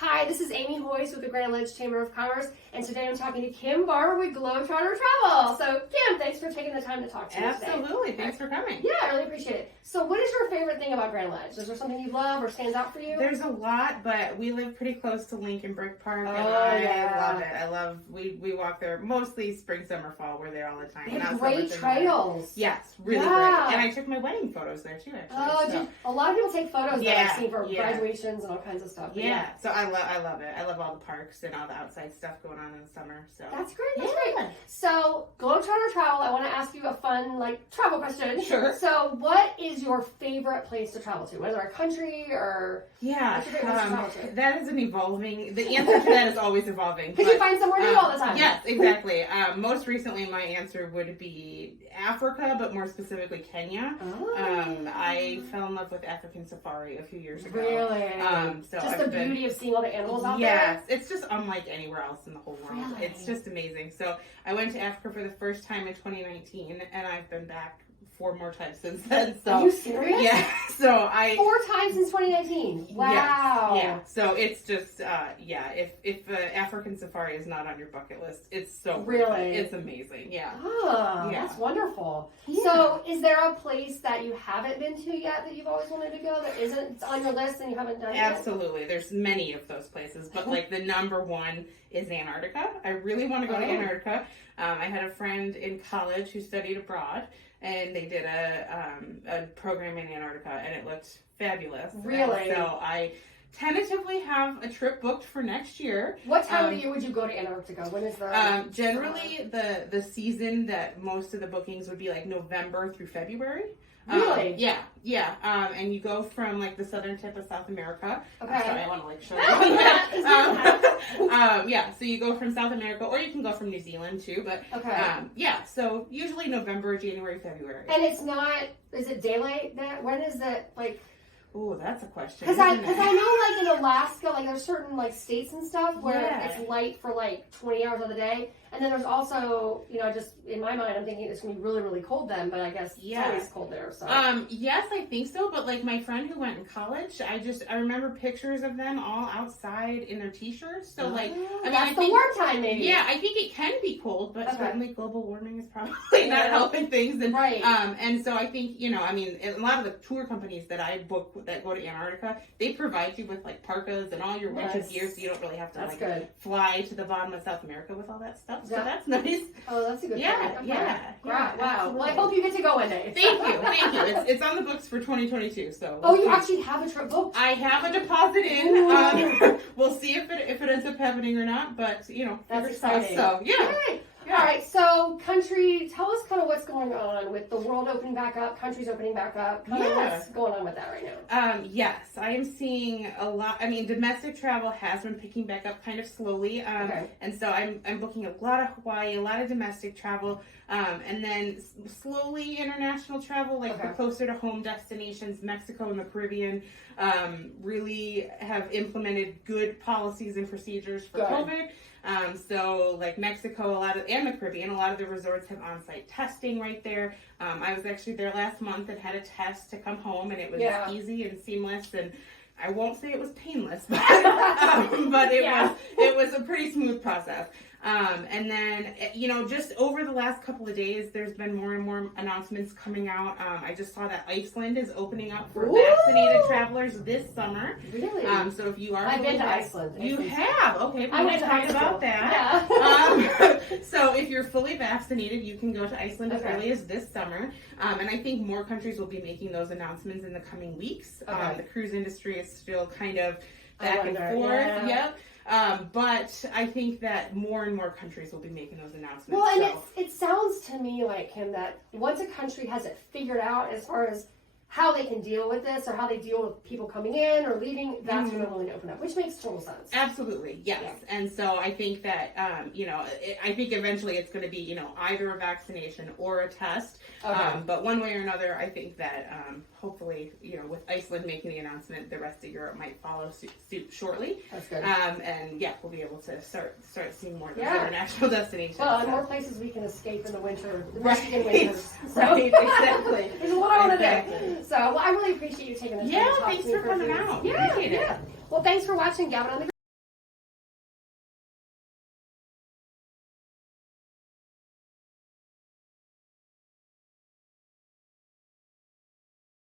Hi, this is Amy Hoyce with the Grand Ledge Chamber of Commerce, and today I'm talking to Kim Barber with Globetrotter Travel. So, Kim, thanks for taking the time to talk to me today. Absolutely. Thanks for coming. Yeah, I really appreciate it. So, what is your favorite thing about Grand Ledge? Is there something you love or stands out for you? There's a lot, but we live pretty close to Lincoln Brick Park, and I love it. We walk there mostly spring, summer, fall. We're there all the time. They have great trails. Yes, really great. And I took my wedding photos there too, actually. A lot of people take photos that I've seen for graduations and all kinds of stuff. Yeah, so I love it. I love all the parks and all the outside stuff going on in the summer. So that's great. That's great. So Globetrotter Travel, I want to ask you a fun travel question. Sure. So what is your favorite place to travel to? Whether a country or what's your favorite place to travel to? That is an evolving. The answer to that is always evolving. Because you find somewhere new all the time. Yes, exactly. Most recently, my answer would be Africa, but more specifically Kenya. I fell in love with African safari a few years ago. Really? So just the beauty of seeing all the animals out there? Yes, it's just unlike anywhere else in the whole world. Really? It's just amazing. So I went to Africa for the first time in 2019, and I've been back 4 more times since then. So, are you serious? Yeah. So 4 times since 2019. Wow. Yeah. So it's just If African safari is not on your bucket list, it's so really it's amazing. Yeah. Oh, that's wonderful. Yeah. So is there a place that you haven't been to yet that you've always wanted to go that isn't on your list and you haven't done yet? Absolutely. There's many of those places, but the number one is Antarctica. I really want to go to Antarctica. I had a friend in college who studied abroad, and they did a program in Antarctica, and it looked fabulous. Really? And so I tentatively have a trip booked for next year. What time of the year would you go to Antarctica? When is the generally the season that most of the bookings would be November through February. Really? Yeah. And you go from the southern tip of South America. Okay. I'm sorry, I want to show you. So you go from South America, or you can go from New Zealand too. But so usually November, January, February. And it's not. Is it daylight? When is that Oh, that's a question. Because I know in Alaska, there's certain states and stuff where it's light for 20 hours of the day, and then there's also just in my mind I'm thinking it's gonna be really really cold then, but I guess it's always cold there. So yes, I think so. But my friend who went in college, I remember pictures of them all outside in their t-shirts. So I think the warm time maybe. Yeah, I think it can be cold, but certainly global warming is probably not helping things. And, and so I think a lot of the tour companies that I book that go to Antarctica, they provide you with parkas and all your winter gear, so you don't really have to fly to the bottom of South America with all that stuff. So that's nice. Oh, that's a good point. Yeah. Wow. Absolutely. Well, I hope you get to go one day. Thank you. It's on the books for 2022. So. Oh, you actually have a trip booked? I have a deposit in. We'll see if it ends up happening or not. But that's exciting. So yeah. All right, so tell us kind of what's going on with the world opening back up, countries opening back up, what's going on with that right now? Yes, I am seeing a lot. Domestic travel has been picking back up kind of slowly. And so I'm booking a lot of Hawaii, a lot of domestic travel, and then slowly international travel, the closer to home destinations. Mexico and the Caribbean really have implemented good policies and procedures for COVID. So Mexico, and the Caribbean, a lot of the resorts have on-site testing right there. I was actually there last month and had a test to come home, and it was easy and seamless, and I won't say it was painless, but it was a pretty smooth process. And then, just over the last couple of days, there's been more and more announcements coming out. I just saw that Iceland is opening up for vaccinated travelers this summer. Really? So if you are... I've been to Iceland. You have? Okay, I went to talk about that. Yeah. So if you're fully vaccinated, you can go to Iceland as early as this summer. And I think more countries will be making those announcements in the coming weeks. The cruise industry is still kind of back and forth. Yeah. But I think that more and more countries will be making those announcements. Well, and it sounds to me like, Kim, that once a country has it figured out as far as how they can deal with this or how they deal with people coming in or leaving, that's when they're willing to open up, which makes total sense. Absolutely, yes. Yeah. And so I think that, I think eventually it's going to be, either a vaccination or a test. But one way or another, I think that hopefully, with Iceland making the announcement, the rest of Europe might follow suit shortly. That's good. And we'll be able to start seeing more of those international destinations. Well, and more places we can escape in the winter, the Michigan winters. So. Right, exactly. There's a lot I want to do. So, I really appreciate you taking the time to talk to me. Thanks for coming out. Yeah. Well, thanks for watching Gabbin on the